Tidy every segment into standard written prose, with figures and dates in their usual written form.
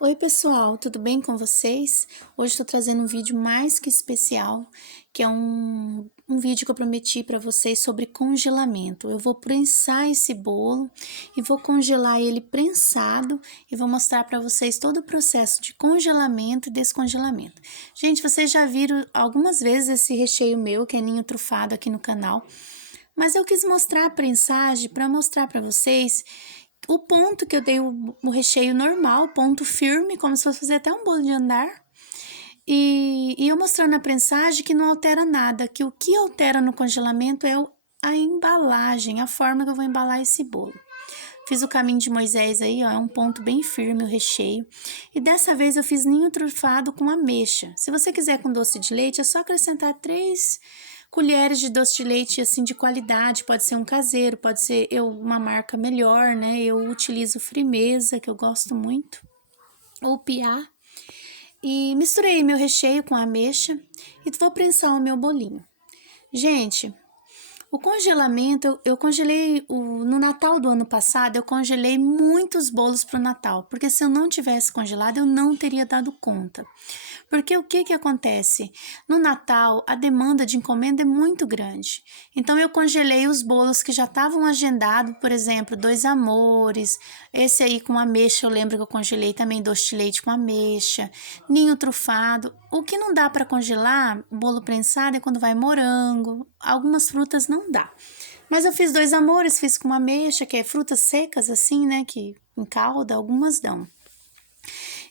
Oi pessoal, tudo bem com vocês? Hoje estou trazendo um vídeo mais que especial, que é um vídeo que eu prometi para vocês sobre congelamento. Eu vou prensar esse bolo e vou congelar ele prensado e vou mostrar para vocês todo o processo de congelamento e descongelamento. Gente, vocês já viram algumas vezes esse recheio meu, que é ninho trufado aqui no canal, mas eu quis mostrar a prensagem para mostrar para vocês o ponto que eu dei o recheio normal, ponto firme, como se fosse fazer até um bolo de andar. E eu mostrando a prensagem que não altera nada, que o que altera no congelamento é a embalagem, a forma que eu vou embalar esse bolo. Fiz o caminho de Moisés aí, ó, é um ponto bem firme o recheio. E dessa vez eu fiz ninho trufado com ameixa. Se você quiser com doce de leite, é só acrescentar 3 colheres de doce de leite assim de qualidade, pode ser um caseiro, pode ser uma marca melhor, né? Eu utilizo Frimeza, que eu gosto muito, ou Piá. E misturei meu recheio com a ameixa e vou prensar o meu bolinho. Gente, o congelamento, eu congelei no Natal do ano passado, eu congelei muitos bolos para o Natal, porque se eu não tivesse congelado, eu não teria dado conta. Porque o que acontece? No Natal, a demanda de encomenda é muito grande. Então, eu congelei os bolos que já estavam agendados, por exemplo, Dois Amores, esse aí com ameixa, eu lembro que eu congelei também doce de leite com ameixa, ninho trufado. O que não dá para congelar, bolo prensado, é quando vai morango, algumas frutas não dá. Mas eu fiz Dois Amores, fiz com ameixa, que é frutas secas assim, né, que em calda, algumas dão.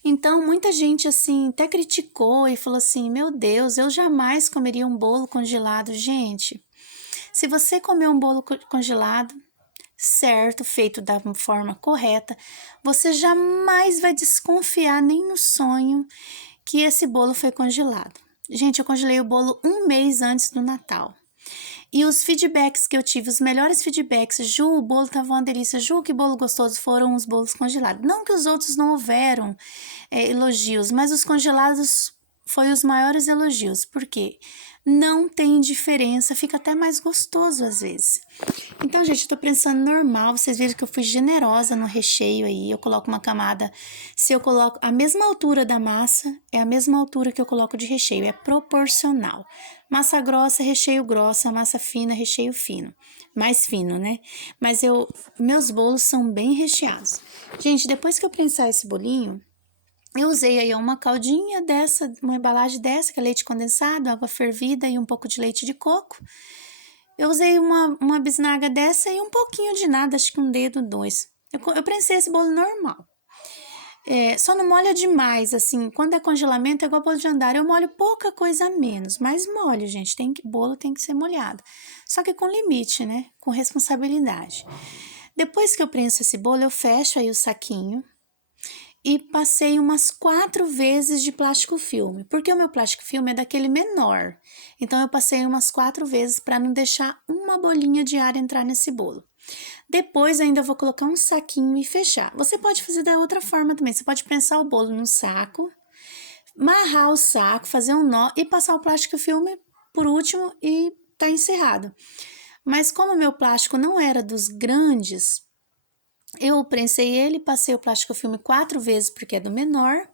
Então, muita gente, assim, até criticou e falou assim, meu Deus, eu jamais comeria um bolo congelado. Gente, se você comer um bolo congelado, certo, feito da forma correta, você jamais vai desconfiar nem no sonho que esse bolo foi congelado. Gente, eu congelei o bolo um mês antes do Natal. E os feedbacks que eu tive, os melhores feedbacks, Ju, o bolo tava uma delícia, Ju, que bolo gostoso, foram os bolos congelados. Não que os outros não houveram elogios, mas os congelados foi os maiores elogios, porque não tem diferença, fica até mais gostoso às vezes. Então, gente, eu tô pensando normal, vocês viram que eu fui generosa no recheio aí, eu coloco uma camada, se eu coloco a mesma altura da massa, é a mesma altura que eu coloco de recheio, é proporcional. Massa grossa, recheio grossa, massa fina, recheio fino. Mais fino, né? Mas meus bolos são bem recheados. Gente, depois que eu prensar esse bolinho, eu usei aí uma caldinha dessa, uma embalagem dessa, que é leite condensado, água fervida e um pouco de leite de coco. Eu usei uma bisnaga dessa e um pouquinho de nada, acho que um dedo, dois. Eu prensei esse bolo normal. Só não molha demais, assim, quando é congelamento é igual bolo de andar, eu molho pouca coisa a menos, mas molho, gente, bolo tem que ser molhado. Só que com limite, né, com responsabilidade. Depois que eu prenso esse bolo, eu fecho aí o saquinho e passei umas 4 vezes de plástico filme, porque o meu plástico filme é daquele menor, então eu passei umas 4 vezes para não deixar uma bolinha de ar entrar nesse bolo. Depois ainda vou colocar um saquinho e fechar. Você pode fazer da outra forma também, você pode prensar o bolo no saco, amarrar o saco, fazer um nó e passar o plástico filme por último e tá encerrado. Mas como o meu plástico não era dos grandes, eu prensei ele, passei o plástico filme 4 vezes porque é do menor.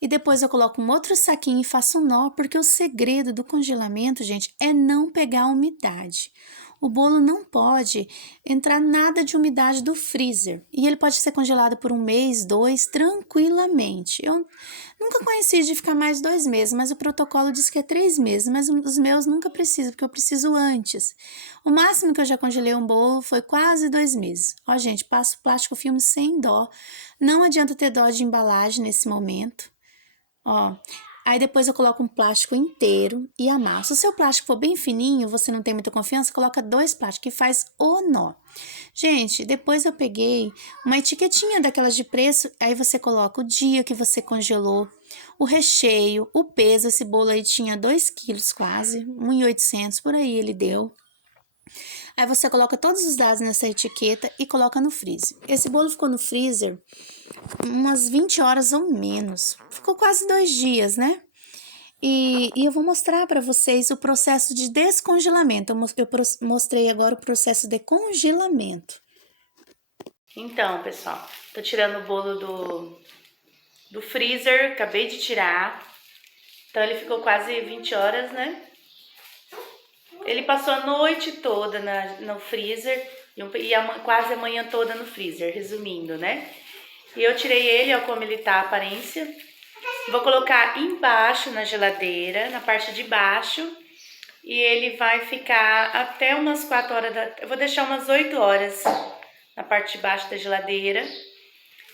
E depois eu coloco um outro saquinho e faço um nó, porque o segredo do congelamento, gente, é não pegar umidade. O bolo não pode entrar nada de umidade do freezer. E ele pode ser congelado por um mês, 2, tranquilamente. Eu nunca conheci de ficar mais 2 meses, mas o protocolo diz que é 3 meses. Mas os meus nunca precisam, porque eu preciso antes. O máximo que eu já congelei um bolo foi quase 2 meses. Ó, gente, passo plástico filme sem dó. Não adianta ter dó de embalagem nesse momento. Ó, aí depois eu coloco um plástico inteiro e amasso. Se o seu plástico for bem fininho, você não tem muita confiança, coloca 2 plásticos e faz o nó. Gente, depois eu peguei uma etiquetinha daquelas de preço, aí você coloca o dia que você congelou, o recheio, o peso. Esse bolo aí tinha 2 quilos quase, 1.800 por aí ele deu. Aí você coloca todos os dados nessa etiqueta e coloca no freezer. Esse bolo ficou no freezer umas 20 horas ou menos. Ficou quase 2 dias, né? E eu vou mostrar para vocês o processo de descongelamento. Eu mostrei agora o processo de congelamento. Então, pessoal, tô tirando o bolo do freezer, acabei de tirar. Então ele ficou quase 20 horas, né? Ele passou a noite toda no freezer e quase a manhã toda no freezer, resumindo, né? E eu tirei ele, ó, como ele tá a aparência. Vou colocar embaixo na geladeira, na parte de baixo. E ele vai ficar até umas 4 horas eu vou deixar umas 8 horas na parte de baixo da geladeira.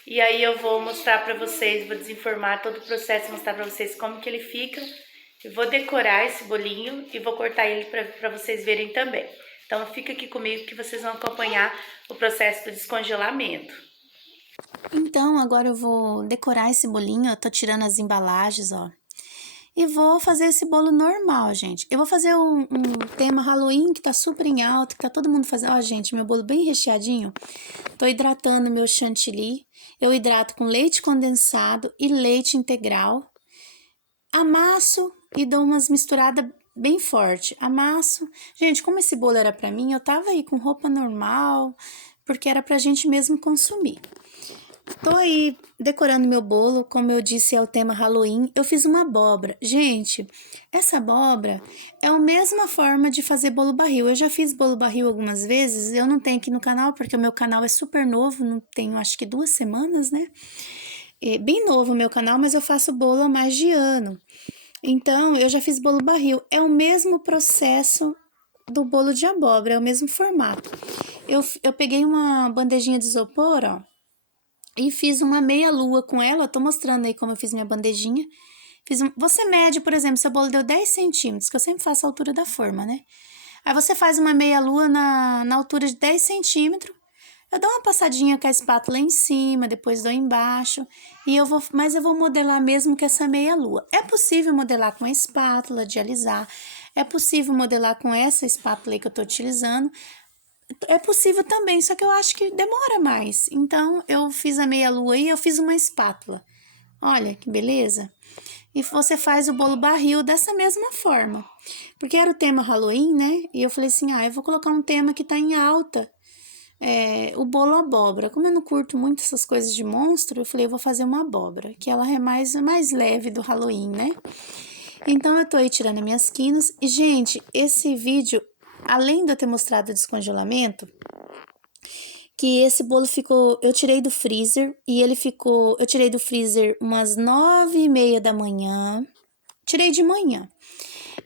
E aí eu vou mostrar pra vocês, vou desenformar todo o processo, mostrar pra vocês como que ele fica. Eu vou decorar esse bolinho e vou cortar ele pra vocês verem também. Então fica aqui comigo que vocês vão acompanhar o processo do descongelamento. Então agora eu vou decorar esse bolinho, eu tô tirando as embalagens, ó. E vou fazer esse bolo normal, gente. Eu vou fazer um tema Halloween que tá super em alta, que tá todo mundo fazendo. Ó, gente, meu bolo bem recheadinho. Tô hidratando meu chantilly. Eu hidrato com leite condensado e leite integral. Amasso e dou umas misturadas bem forte. Amasso. Gente, como esse bolo era pra mim, eu tava aí com roupa normal, porque era pra gente mesmo consumir. Tô aí decorando meu bolo, como eu disse, é o tema Halloween. Eu fiz uma abóbora. Gente, essa abóbora é a mesma forma de fazer bolo barril. Eu já fiz bolo barril algumas vezes, eu não tenho aqui no canal, porque o meu canal é super novo, não tenho acho que 2 semanas, né? É bem novo o meu canal, mas eu faço bolo há mais de ano. Então, eu já fiz bolo barril. É o mesmo processo do bolo de abóbora, é o mesmo formato. Eu peguei uma bandejinha de isopor, ó, e fiz uma meia lua com ela. Eu tô mostrando aí como eu fiz minha bandejinha. Você mede, por exemplo, seu bolo deu 10 centímetros, que eu sempre faço a altura da forma, né? Aí você faz uma meia lua na altura de 10 centímetros. Eu dou uma passadinha com a espátula em cima, depois dou embaixo. Mas eu vou modelar mesmo com essa meia lua. É possível modelar com a espátula de alisar. É possível modelar com essa espátula aí que eu tô utilizando. É possível também, só que eu acho que demora mais. Então, eu fiz a meia lua e eu fiz uma espátula. Olha que beleza. E você faz o bolo barril dessa mesma forma. Porque era o tema Halloween, né? E eu falei assim, eu vou colocar um tema que tá em alta. O bolo abóbora. Como eu não curto muito essas coisas de monstro, eu falei, eu vou fazer uma abóbora. Que ela é mais leve do Halloween, né? Então, eu tô aí tirando as minhas quinas. E, gente, esse vídeo, além de eu ter mostrado o descongelamento, que esse bolo ficou, eu tirei do freezer e ele ficou, eu tirei do freezer umas 9h30 da manhã, tirei de manhã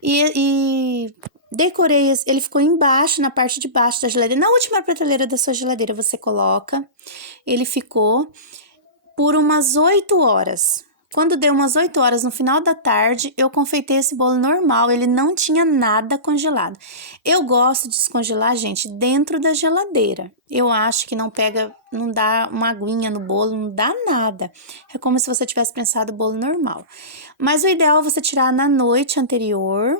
e decorei, ele ficou embaixo, na parte de baixo da geladeira, na última prateleira da sua geladeira você coloca, ele ficou por umas 8 horas. Quando deu umas 8 horas, no final da tarde, eu confeitei esse bolo normal, ele não tinha nada congelado. Eu gosto de descongelar, gente, dentro da geladeira. Eu acho que não dá uma aguinha no bolo, não dá nada. É como se você tivesse pensado o bolo normal. Mas o ideal é você tirar na noite anterior.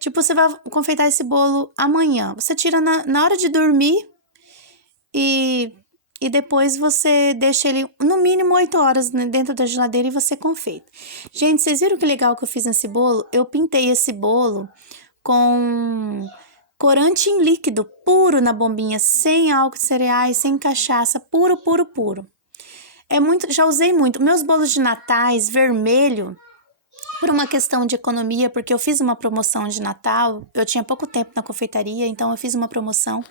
Tipo, você vai confeitar esse bolo amanhã. Você tira na hora de dormir e depois você deixa ele no mínimo 8 horas dentro da geladeira e você confeita. Gente, vocês viram que legal que eu fiz nesse bolo? Eu pintei esse bolo com corante em líquido, puro na bombinha, sem álcool de cereais, sem cachaça, puro, puro, puro. Já usei muito. Meus bolos de natais, vermelho, por uma questão de economia, porque eu fiz uma promoção de Natal, eu tinha pouco tempo na confeitaria, então eu fiz uma promoção.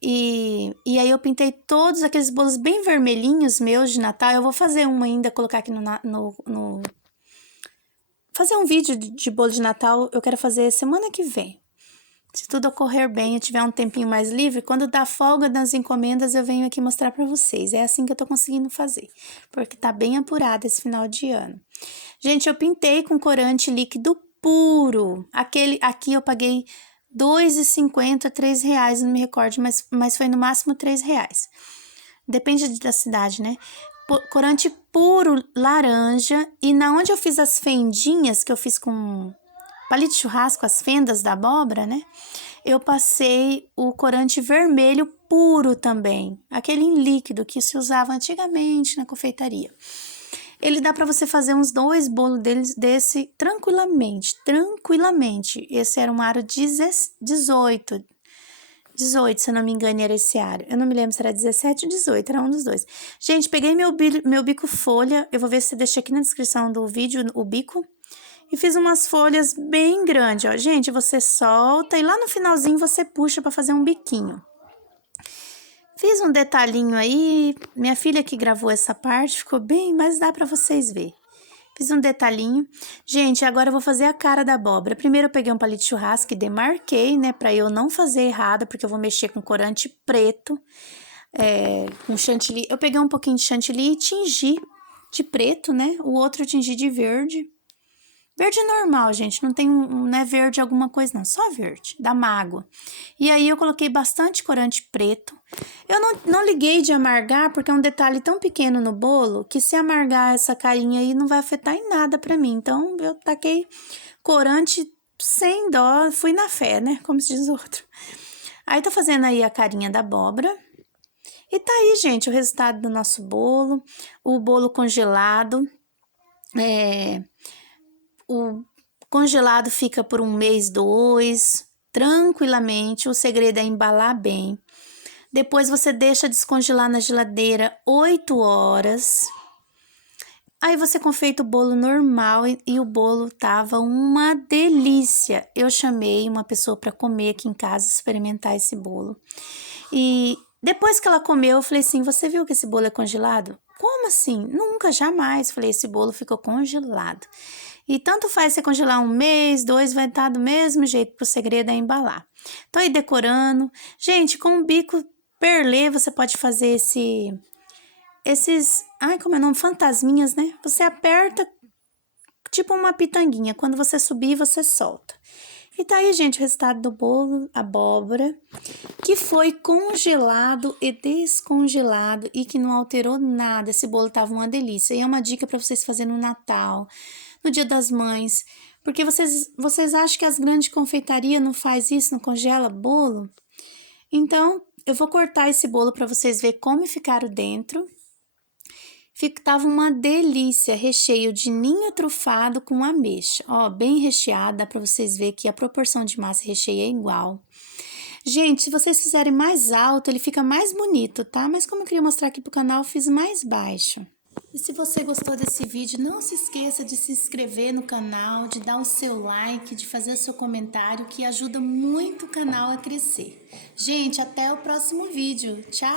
E aí eu pintei todos aqueles bolos bem vermelhinhos meus de Natal. Eu vou fazer um ainda, colocar aqui fazer um vídeo de bolo de Natal, eu quero fazer semana que vem. Se tudo ocorrer bem e tiver um tempinho mais livre, quando dá folga das encomendas, eu venho aqui mostrar pra vocês. É assim que eu tô conseguindo fazer, porque tá bem apurado esse final de ano. Gente, eu pintei com corante líquido puro. Aqui eu paguei R$2,50, R$3, não me recordo, mas foi no máximo R$3. Depende da cidade, né? Corante puro laranja. E na onde eu fiz as fendinhas, que eu fiz com palito de churrasco, as fendas da abóbora, né? Eu passei o corante vermelho puro também. Aquele em líquido que se usava antigamente na confeitaria. Ele dá para você fazer uns 2 bolos desse tranquilamente. Esse era um aro 18. 18, se eu não me engano, era esse aro. Eu não me lembro se era 17 ou 18, era um dos dois. Gente, peguei meu bico folha, eu vou ver se deixa aqui na descrição do vídeo o bico. E fiz umas folhas bem grandes, ó. Gente, você solta e lá no finalzinho você puxa pra fazer um biquinho. Fiz um detalhinho aí, minha filha que gravou essa parte, ficou bem, mas dá pra vocês verem. Fiz um detalhinho. Gente, agora eu vou fazer a cara da abóbora. Primeiro eu peguei um palito de churrasco e demarquei, né, pra eu não fazer errado, porque eu vou mexer com corante preto, com chantilly. Eu peguei um pouquinho de chantilly e tingi de preto, né, o outro eu tingi de verde. Verde normal, gente, não tem, não é verde alguma coisa não, só verde, da mágoa. E aí eu coloquei bastante corante preto. Eu não liguei de amargar, porque é um detalhe tão pequeno no bolo, que se amargar essa carinha aí não vai afetar em nada pra mim. Então, eu taquei corante sem dó, fui na fé, né, como se diz o outro. Aí, tô fazendo aí a carinha da abóbora. E tá aí, gente, o resultado do nosso bolo, o bolo congelado, o congelado fica por 1 mês, 2, tranquilamente. O segredo é embalar bem. Depois você deixa descongelar na geladeira 8 horas. Aí você confeita o bolo normal e o bolo tava uma delícia. Eu chamei uma pessoa para comer aqui em casa, experimentar esse bolo. E depois que ela comeu, eu falei assim: você viu que esse bolo é congelado? Como assim? Nunca, jamais. Falei, esse bolo ficou congelado. E tanto faz você congelar 1 mês, 2, vai estar do mesmo jeito, o segredo é embalar. Tô aí decorando. Gente, com o bico perlê, você pode fazer esses, ai, como é o nome? Fantasminhas, né? Você aperta tipo uma pitanguinha. Quando você subir, você solta. E tá aí, gente, o resultado do bolo abóbora, que foi congelado e descongelado e que não alterou nada. Esse bolo tava uma delícia. E é uma dica para vocês fazerem no Natal, no Dia das Mães, porque vocês acham que as grandes confeitarias não faz isso, não congela bolo? Então, eu vou cortar esse bolo para vocês verem como ficaram dentro. Tava uma delícia, recheio de ninho trufado com ameixa. Ó, bem recheado, dá pra vocês verem que a proporção de massa e recheio é igual. Gente, se vocês fizerem mais alto, ele fica mais bonito, tá? Mas como eu queria mostrar aqui pro canal, eu fiz mais baixo. E se você gostou desse vídeo, não se esqueça de se inscrever no canal, de dar o seu like, de fazer o seu comentário, que ajuda muito o canal a crescer. Gente, até o próximo vídeo. Tchau!